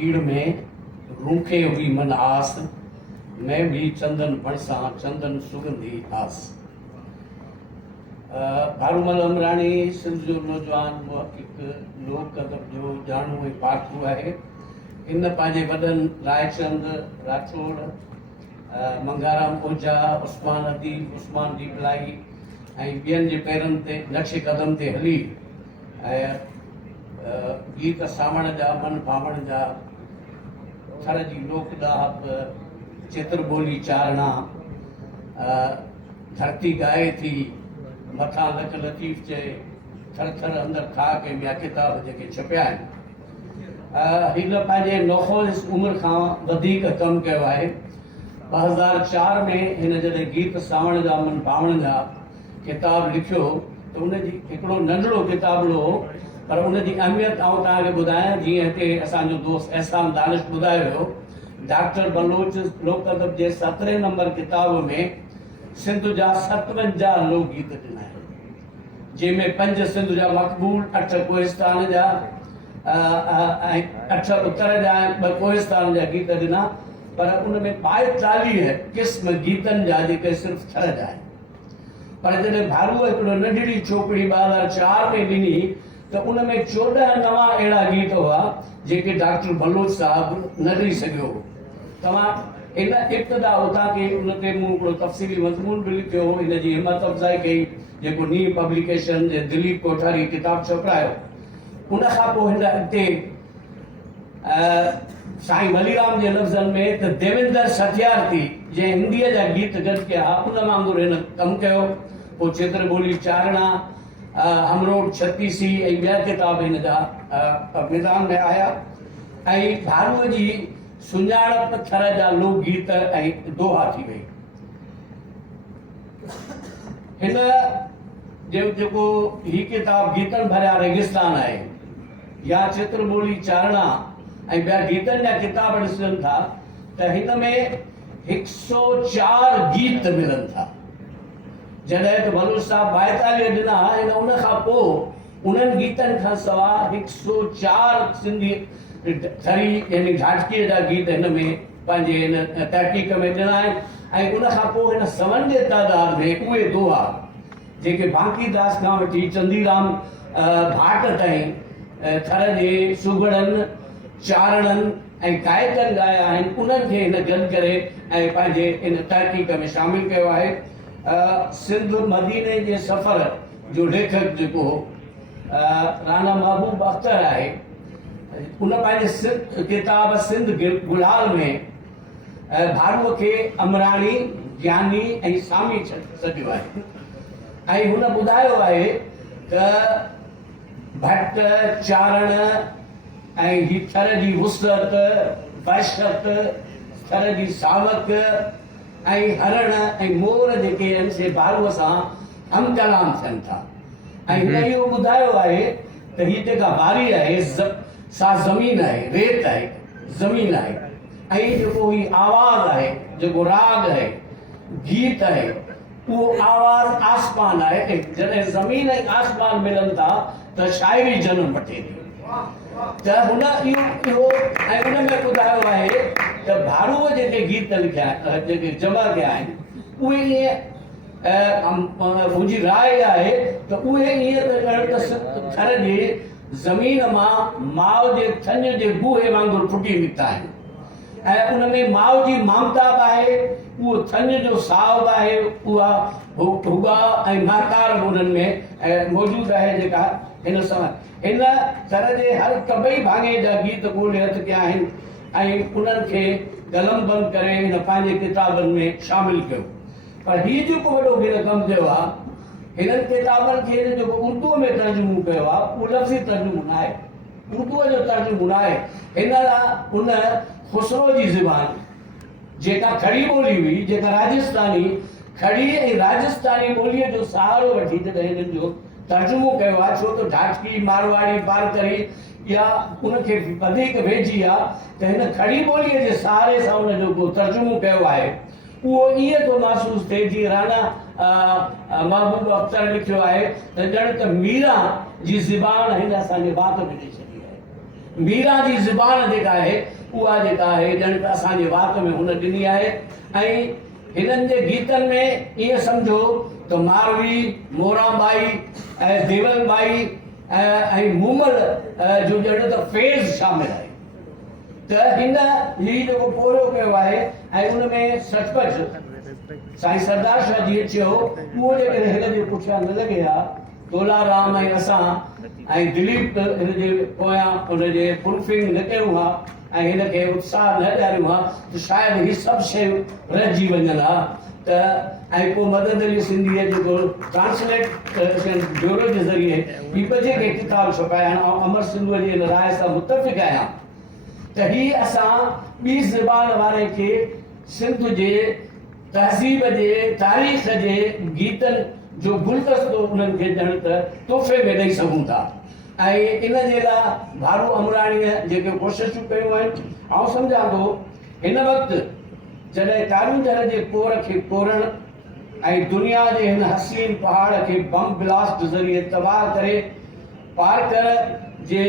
भीड़ में रूखे हुई मन आस, मैं भी चंदन बणसा चंदन सुगंधी आस। भारूमल अमराणी सिंध जो नौजवान मुहक़िक़ लोक अदब जो ॼाणू ऐं पाठू आहे। इन पंहिंजे वॾनि रायचंद राठौड़, मंगाराम ओझा, उस्मान अदीब, उस्मान दीपलाई ऐं ॿियनि जे पेरनि ते नक्शे कदम ते हली गीत सावण जा, मन भावण जा, थर जी लोक ॾाहप, चित्र ॿोली चारणा, धरती गाए थी, मथां लख लतीफ़ चए, थर थर अंदर खाक ऐं ॿिया किताब जेके छपिया आहिनि। हिन पंहिंजे नौखोज़ उमिरि खां वधीक कमु कयो आहे। 2004 में हिन जॾहिं गीत सावण जा, मन भावण जा किताब लिखियो त उनजी हिकिड़ो नंढड़ो किताबड़ो हो, पर उनजी अहमियत आउं तव्हांखे ॿुधायां। जीअं हिते असांजो दोस्त एहसान दानिश ॿुधायो हुयो, डॉक्टर बलोच लोक अदब जे 17 नंबर किताब में सिंध जा 57 लोकगीत ॾिना आहिनि, जंहिंमें 5 सिंध जा मक़बूल, 8 कोहिस्तान जा ऐं 8 उत्तर जा, 2 कोहिस्तान जा गीत ॾिना। पर उनमें 42 क़िस्म गीतनि जा जेके सिर्फ़ु थर जा आहिनि। पर जॾहिं भारूअ हिकिड़ो नंढड़ी छोकिरी 2004 में ॾिनी त उनमें 14 नवां अहिड़ा गीत हुआ जेके डॉक्टर बलोच साहब न ॾेई सघियो हो। तव्हां इन इब्तिदा उतां के उन ते मूं हिकिड़ो तफ़सीली मज़मून बि लिखियो हो, इन जी हिमत अफ़ज़ाई कई, जेको नी पब्लिकेशन जे दिलीप कोठारी किताब छपिरायो। उन खां पोइ हिन अॻिते साईं वलीराम जे लफ़्ज़नि में त देवेंद्र सत्यार्थी जंहिं हिंदीअ जा गीत गॾु कया, उन वांगुरु हिन कमु कयो। पोइ चित्र ॿोली चारणा, हमरोड छत्तीसी ऐं ॿिया किताब हिन जा मैदान में आया। ऐं भारूअ जी सुञाणप थर जा लोकगीत ऐं दोहा थी वई। हिन जो जेको ही किताब गीतनि भरिया रेगिस्तान आहे, या चित्र ॿोली चारणा ऐं ॿिया गीतनि जा किताब ॾिसनि था त हिन में 104 गीत मिलनि था। जॾहिं त बलोच साहब 42 ॾिना, हिन उन खां पोइ उन्हनि गीतनि खां सवाइ 104 सिंधी थरी यानी घाटकीअ जा गीत हिन में पंहिंजे हिन तहक़ीक़ में ॾिना आहिनि। ऐं उन खां पोइ हिन सवनि जे तादाद में उहे दोहा जेके बांकीदास खां वठी चंदीराम भाट ताईं थर जे सुगड़नि, चारणनि ऐं गायकनि ॻाया आहिनि, उन्हनि खे हिन गॾु करे ऐं पंहिंजे इन तहक़ीक़ में शामिल कयो आहे। सिंध मदीने जे सफ़र जो लेखक जेको राना महबूब अख्तर आहे, उन पंहिंजे किताब सिंध गुलाल में भारूअ खे अमराणी, ज्ञानी ऐं सामी सॾियो आहे। ऐं हुन ॿुधायो आहे त भट, चारण ऐं ही थर जी वुसअत, वहशत, थर जी सावक ऐं हरण ऐं मोर जेके आहिनि से भारूअ सां हम कलाम थियनि था। ऐं हिन इहो ॿुधायो आहे त हीअ जेका वारी आहे सा ज़मीन आहे, रेत आहे, ज़मीन आहे। ऐं जेको ही आवाज़ आहे, जेको राग आहे, गीत आहे, उहो आवाज़ आसमान आहे। ऐं जॾहिं ज़मीन ऐं आसमान मिलनि था त शाइरी जनम वठे थी। त हुन इहो ऐं उन में ॿुधायो आहे त भारूअ जेके गीत लिखिया, जेके जमा कया आहिनि, उहे ईअं मुंहिंजी राय आहे त उहे ईअं त थर जे ज़मीन मां माउ जे थञ जे बूहे वांगुरु फुटी निकिता आहिनि। ऐं उन में माउ जी ममता बि आहे, उहो थञ जो साव बि आहे, उहा भुगा ऐं महकार उन्हनि में मौजूदु आहे जेका हिन समय हिन थर जे हर कबई भाङे जा गीत ॻोल्हे हथ कया आहिनि ऐं उन्हनि खे कलम बंदि करे हिन पंहिंजे किताबनि में शामिल कयो। पर हीउ जेको वॾो ॿियो कमु कयो आहे, हिननि किताबनि खे जेको उर्दूअ में तर्जुमो कयो आहे, उहो लफ़्ज़ी तर्जुमो न आहे, उर्दूअ जो तर्जुमो न आहे। हिन लाइ उन खुसरो जी ज़बान जेका खड़ी ॿोली हुई, जेका राजस्थानी खड़ी ऐं राजस्थानी ॿोलीअ जो सहारो वठी जॾहिं हिननि जो तर्जुमो कयो आहे, छो त ढाटकी, मारवाड़ी, बारकरी या उनखे वधीक वेझी आहे, त हिन खड़ी ॿोलीअ जे सहारे सां उनजो को तर्जुमो कयो आहे, उहो ईअं थो महसूसु थिए जीअं राना महबूब अख्तर लिखियो आहे त ॼण त मीरा जी ज़बान हिन असांजे वात में ॾेई छॾी आहे। मीरा जी ज़ुबान जेका आहे उहा जेका आहे ॼण त असांजे वात में हुन ॾिनी आहे। ऐं हिननि जे गीतनि में ईअं सम्झो त मारवी, मोराबाई ऐं देवलबाई ऐं मूमल जो ॼण त फेज़ शामिल आहे। त हिन ही जेको पोरियो कयो आहे ऐं उन में सचपच साईं सरदार शाह जी चयो उहो जेकॾहिं हिन जे पुठियां न लॻे हा तोलाराम ऐं असां ऐं दिलीप हिन जे पोयां हुन जे फुलफिल न कयूं हा ऐं हिन खे उत्साह न ॾियारियूं हा त शायदि ही सभु शयूं रहिजी वञनि हा। त ऐं पोइ मदद अली सिंधीअ जेको ट्रांसलेशन ब्यूरो जे ज़रिए ही ॿ जेके किताब छपाया आहिनि ऐं अमर सिंधूअ जी हिन राय सां मुतफ़िक़ आहियां त ही असां ॿी ज़बान वारे खे सिंध जे तहज़ीब जे तारीख़ जे गीतनि जो गुलदस्तो उन्हनि खे ॼण त तोहफ़े में ॾेई सघूं था। ऐं इन जे लाइ भारू अमराणीअ जेके कोशिशूं कयूं आहिनि ऐं सम्झां थो हिन वक़्तु जॾहिं कारूंजर जे कोर खे कोरण ऐं दुनिया जे हिन हसीन पहाड़ खे बम ब्लास्ट ज़रिए तबाह करे पार्कर जे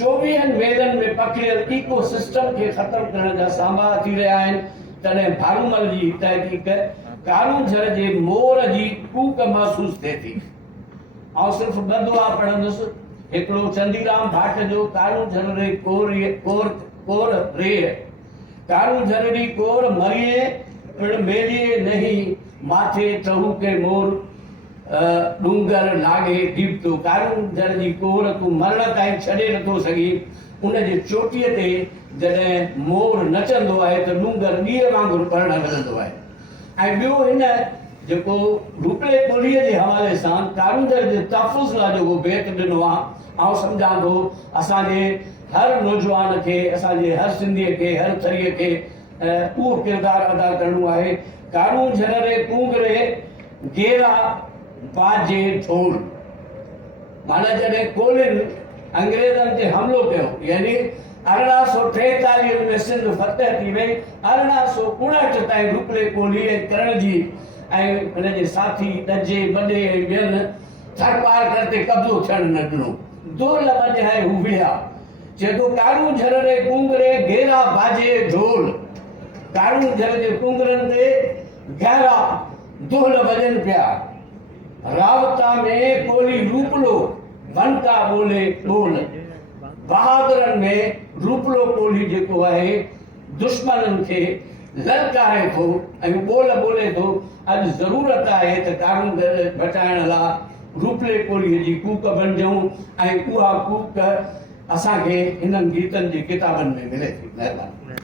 24 मेलनि में पकड़ियल इको सिस्टम खे ख़तमु करण जा सामा थी रहिया आहिनि तॾहिं भारूमल जी तहक़ीक़ कारूंझर जे मोर जी कूक महसूस थिए थी। ऐं सिर्फ़ु ॿ दुआ पढ़ंदुसि। हिकिड़ो चंदीराम भाट जो कारूंझर रे कोर रे कारूंझर री कोर मरिए पिण मेलिए नहीं माथे टहू के मोर डूंगर लागे दीपतो। कारूंझर जी कोर तूं मरण ताईं छॾे नथो सघी। उन जे चोटीअ ते जॾहिं मोर नचंदो आहे त डूंगर ॾींहं वांगुरु पढ़ण लॻंदो आहे। ऐं ॿियो हिन जेको रूपले ॿोलीअ जे हवाले सां कारूंझर जे तहफ़ुज़ लाइ जेको बेत ॾिनो आहे ऐं सम्झां थो असांजे हर नौजवान खे असांजे हर सिंधीअ खे हर थरीअ खे उहो किरदारु अदा करिणो आहे। कारूंझर रे कूंगरे गेरा बाजे ढोल माना जॾहिं कोलिन अंग्रेज़नि ते हमिलो कयो यानी 1843 में सिंध फतह थी वई। 1859 ताईं रूपले ॿोली ऐं करण जी ऐं हुन जे साथी ॾजे वॾे ऐं ॿियनि थर पार करते कब्ज़ो थियणु न ॾिनो। दो लफ़्ज़ है हू विया चए थो कारूंझर रे कूंगरे गेरा बाजे ढोल। कारूंझर जे कूंगरनि ते गहरा दोहल वॼनि पिया। रावता में कोली रूपलो वनका ॿोले ॿोल। बहादुरनि में रूपलो ॿोली जेको आहे दुश्मननि खे ललकारे थो ऐं ॿोल ॿोले थो। अॼु ज़रूरत आहे त कारूंझर बचाइण लाइ रूपले ॿोलीअ जी कूक बणिजूं ऐं उहा कूक असांखे हिननि गीतनि जी किताबनि में मिले थी। महिरबानी।